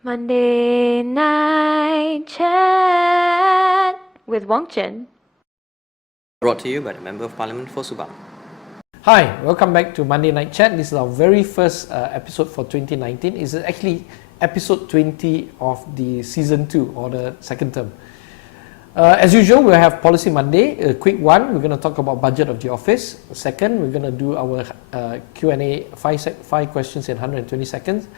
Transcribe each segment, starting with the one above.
Monday Night Chat with Wong Chen. Brought to you by the Member of Parliament for Subang. Hi, welcome back to Monday Night Chat. This is our very first episode for 2019. It's actually episode 20 of the season 2 or the second term. As usual, we'll have Policy Monday, a quick one. We're going to talk about budget of the office. Second, we're going to do our Q&A, five questions in 120 seconds.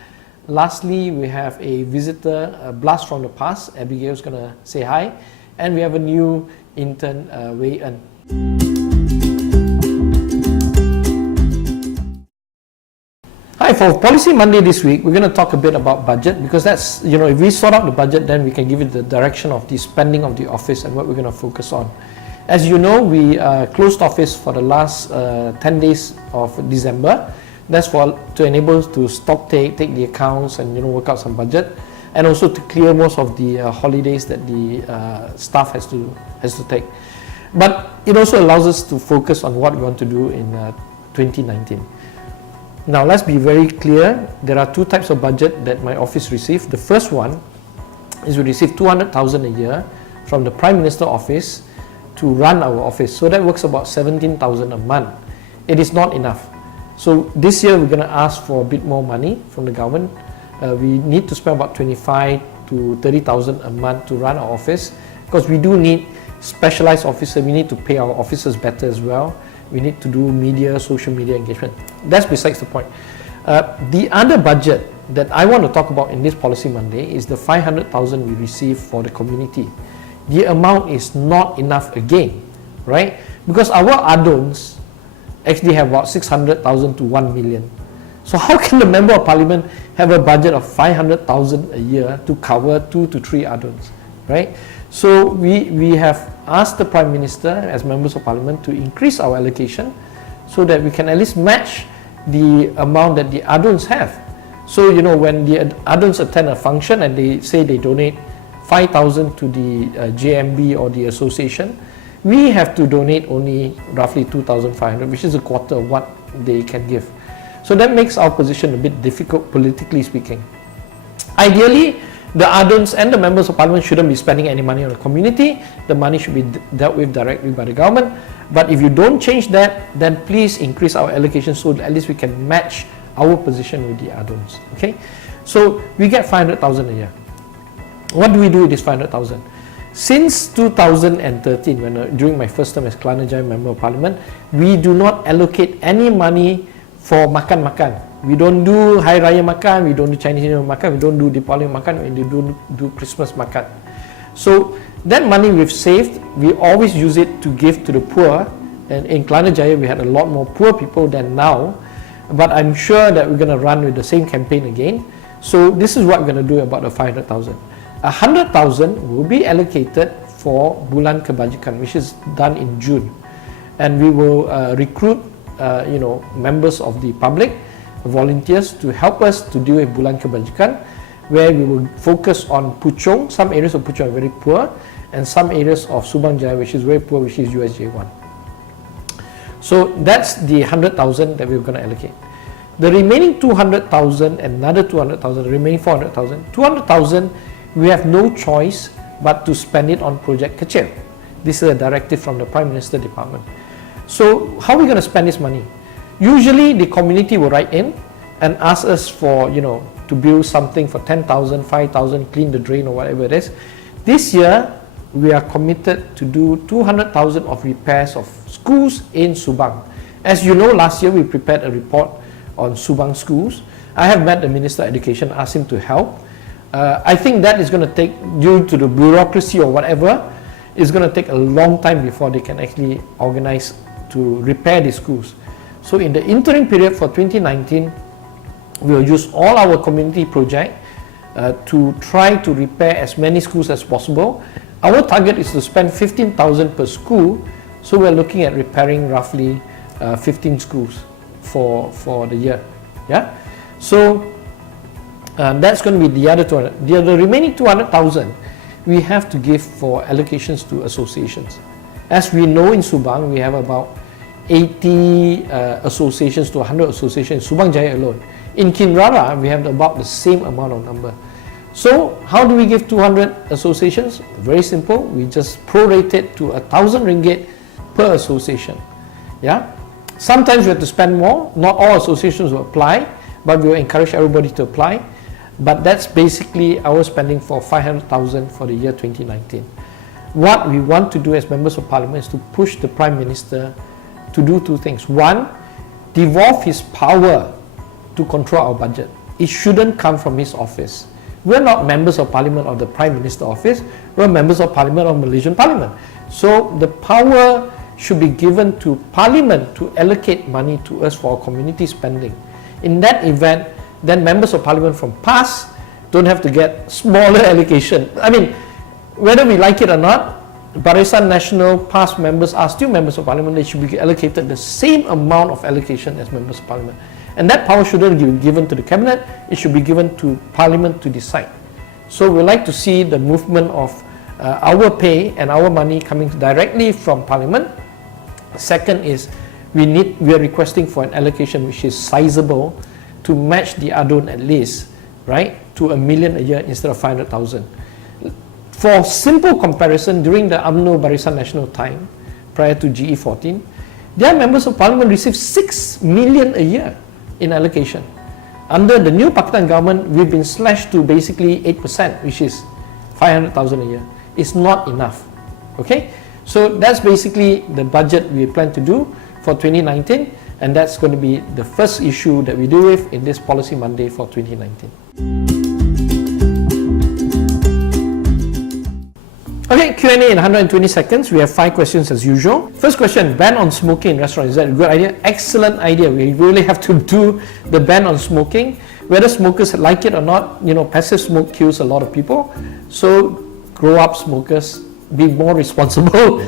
Lastly, we have a visitor, a blast from the past. Abigail's going to say hi. And we have a new intern, Wei En. Hi, for Policy Monday this week, we're going to talk a bit about budget because that's, if we sort out the budget, then we can give it the direction of the spending of the office and what we're going to focus on. As you know, we closed office for the last 10 days of December. That's to enable to stock take the accounts and work out some budget, and also to clear most of the holidays that the staff has to take. But it also allows us to focus on what we want to do in 2019. Now let's be very clear. There are two types of budget that my office received. The first one is we receive 200,000 a year from the Prime Minister office to run our office. So that works about 17,000 a month. It is not enough. So this year we're going to ask for a bit more money from the government. We need to spend about 25 to 30,000 a month to run our office, because we do need specialized officers. We need to pay our officers better as well. We need to do social media engagement. That's besides the point. The other budget that I want to talk about in this Policy Monday is the 500,000 we receive for the community. The amount is not enough again, right? Because our adons actually have about 600,000 to 1 million. So how can the Member of Parliament have a budget of 500,000 a year to cover 2 to 3 adons, right? So we have asked the Prime Minister as Members of Parliament to increase our allocation so that we can at least match the amount that the adons have. So when the adons attend a function and they say they donate 5,000 to the JMB or the association, we have to donate only roughly 2,500, which is a quarter of what they can give. So that makes our position a bit difficult, politically speaking. Ideally, the adons and the Members of Parliament shouldn't be spending any money on the community. The money should be dealt with directly by the government. But if you don't change that, then please increase our allocation so that at least we can match our position with the adons. Okay? So we get 500,000 a year. What do we do with this 500,000? Since 2013, during my first term as Kelana Jaya Member of Parliament, we do not allocate any money for makan-makan. We don't do Hari Raya makan, we don't do Chinese New Year makan, we don't do Deepavali makan, and we don't do Christmas makan. So that money we've saved, we always use it to give to the poor. And in Kelana Jaya, we had a lot more poor people than now. But I'm sure that we're going to run with the same campaign again. So this is what we're going to do about the 500,000. 100,000 will be allocated for Bulan Kebajikan, which is done in June, and we will recruit members of the public, volunteers, to help us to do a Bulan Kebajikan, where we will focus on Puchong. Some areas of Puchong are very poor, and some areas of Subang Jaya, which is very poor, which is USJ1. So that's the 100,000 that we're going to allocate. The remaining 200,000, another 200,000, the remaining 400,000, 200,000, we have no choice but to spend it on Project Kecil. This is a directive from the Prime Minister Department. So how are we going to spend this money? Usually the community will write in and ask us for, to build something for 10,000, 5,000, clean the drain or whatever it is. This year, we are committed to do 200,000 of repairs of schools in Subang. As you know, last year we prepared a report on Subang schools. I have met the Minister of Education, asked him to help. I think that is going to take, due to the bureaucracy or whatever, it's going to take a long time before they can actually organize to repair the schools. So in the interim period for 2019, we will use all our community project to try to repair as many schools as possible. Our target is to spend 15,000 per school, so we're looking at repairing roughly 15 schools for the year. Yeah, so that's going to be the other 200. The remaining 200,000 we have to give for allocations to associations. As we know, in Subang we have about 80 associations to 100 associations in Subang Jaya alone. In Kinrara we have about the same amount of number. So how do we give 200 associations? Very simple. We just prorate it to 1,000 ringgit per association. Yeah. Sometimes we have to spend more. Not all associations will apply, but we will encourage everybody to apply. But that's basically our spending for 500,000 for the year 2019. What we want to do as members of parliament is to push the Prime Minister to do two things. One, devolve his power to control our budget. It shouldn't come from his office. We're not members of parliament of the Prime Minister office. We're members of parliament of Malaysian parliament. So the power should be given to parliament to allocate money to us for our community spending. In that event, then members of parliament from past don't have to get smaller allocation. I mean, whether we like it or not, Barisan Nasional past members are still members of parliament. They should be allocated the same amount of allocation as members of parliament. And that power shouldn't be given to the cabinet, it should be given to parliament to decide. So we like to see the movement of our pay and our money coming directly from parliament. Second is we are requesting for an allocation which is sizable to match the ADUN at least, right, to 1 million a year instead of 500,000. For simple comparison, during the UMNO Barisan Nasional time, prior to GE14, their members of parliament received 6 million a year in allocation. Under the new Pakistan government, we've been slashed to basically 8%, which is 500,000 a year. It's not enough. Okay? So that's basically the budget we plan to do for 2019, and that's going to be the first issue that we deal with in this Policy Monday for 2019. Okay, Q&A in 120 seconds. We have 5 questions as usual. First question, ban on smoking in restaurants. Is that a good idea? Excellent idea. We really have to do the ban on smoking. Whether smokers like it or not, passive smoke kills a lot of people. So grow up smokers, be more responsible,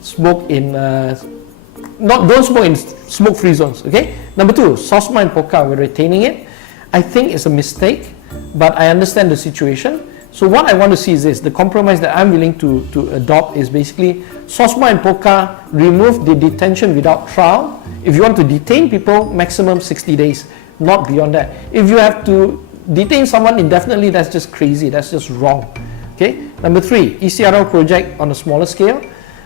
smoke in, don't smoke in smoke-free zones, okay? Number 2, SOSMA and POCA, we're retaining it. I think it's a mistake, but I understand the situation. So what I want to see is this, the compromise that I'm willing to adopt is basically SOSMA and POCA remove the detention without trial. If you want to detain people, maximum 60 days, not beyond that. If you have to detain someone indefinitely, that's just crazy, that's just wrong. Okay. Number 3, ECRL project on a smaller scale.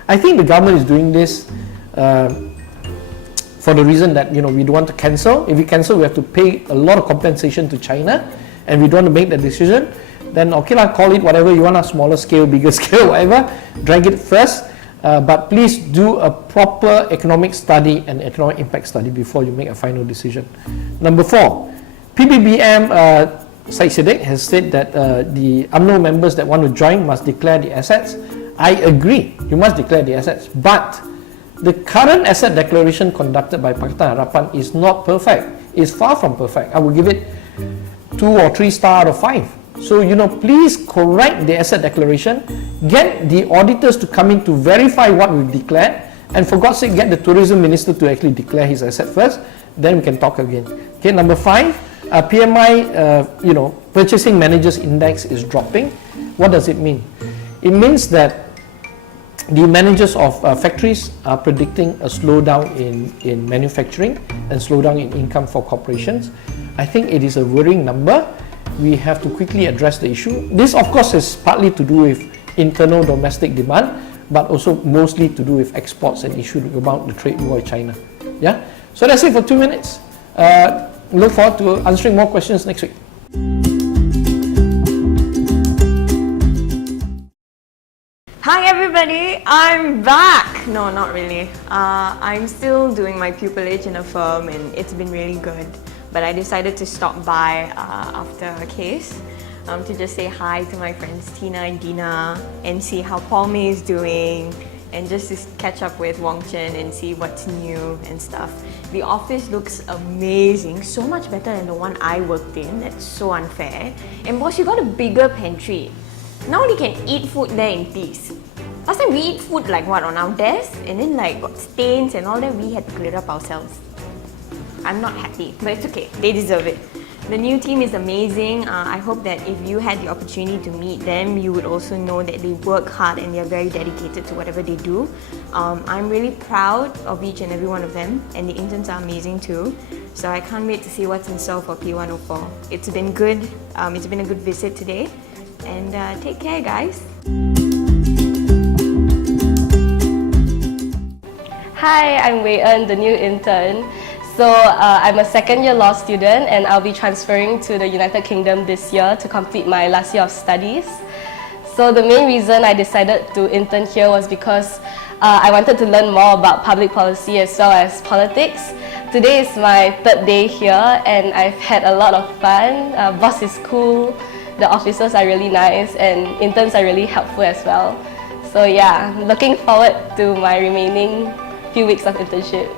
I think the government is doing this for the reason that we don't want to cancel. If we cancel, we have to pay a lot of compensation to China, and we don't want to make that decision. Then okay lah, call it whatever you want, a smaller scale, bigger scale, whatever. Drag it first, but please do a proper economic study and economic impact study before you make a final decision. Number 4, PBBM Syed Siddiq has said that the UMNO members that want to join must declare the assets. I agree, you must declare the assets, but the current asset declaration conducted by Pakatan Harapan is not perfect. It's far from perfect. I will give it 2 or 3 star out of 5. So, please correct the asset declaration, get the auditors to come in to verify what we've declared, and for God's sake, get the tourism minister to actually declare his asset first, then we can talk again. Okay, number 5, PMI, Purchasing Managers Index is dropping. What does it mean? It means that the managers of factories are predicting a slowdown in manufacturing and slowdown in income for corporations. I think it is a worrying number. We have to quickly address the issue. This, of course, is partly to do with internal domestic demand, but also mostly to do with exports and issue about the trade war with China. Yeah. So that's it for 2 minutes. Look forward to answering more questions next week. Hi everybody, I'm back! No, not really. I'm still doing my pupillage in a firm and it's been really good. But I decided to stop by after a case to just say hi to my friends Tina and Dina and see how Paul May is doing and just to catch up with Wong Chen and see what's new and stuff. The office looks amazing, so much better than the one I worked in. That's so unfair. And boss, you got a bigger pantry. Now we can eat food there in peace. Last time we eat food like what, on our desk, and then like got stains and all that, we had to clear up ourselves. I'm not happy, but it's okay, they deserve it. The new team is amazing. I hope that if you had the opportunity to meet them, you would also know that they work hard and they're very dedicated to whatever they do. I'm really proud of each and every one of them, and the interns are amazing too. So I can't wait to see what's in store for P104. It's been good. It's been a good visit today. And take care, guys. Hi, I'm Wei En, the new intern. So I'm a second year law student and I'll be transferring to the United Kingdom this year to complete my last year of studies. So the main reason I decided to intern here was because I wanted to learn more about public policy as well as politics. Today is my third day here and I've had a lot of fun. Boss is cool, the officers are really nice and interns are really helpful as well. So yeah, looking forward to my remaining few weeks of internship.